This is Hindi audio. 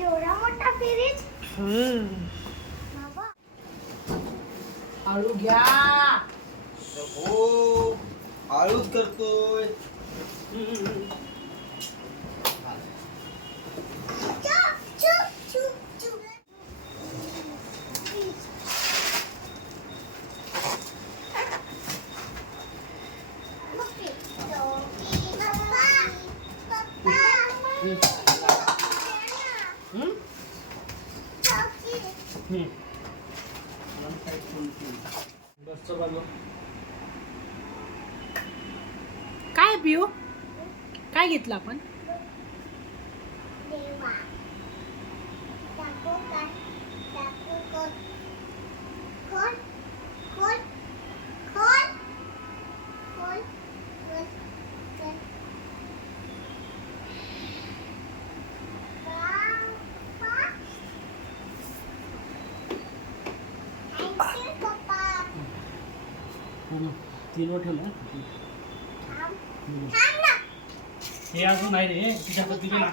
जोड़ा मोटा फ्रिज आलू गया ओ आलू करतो Yeah. काय पिऊ काय घेतलं आपण तीनवट हे अजून नाही रे तिच्या पद्धतीने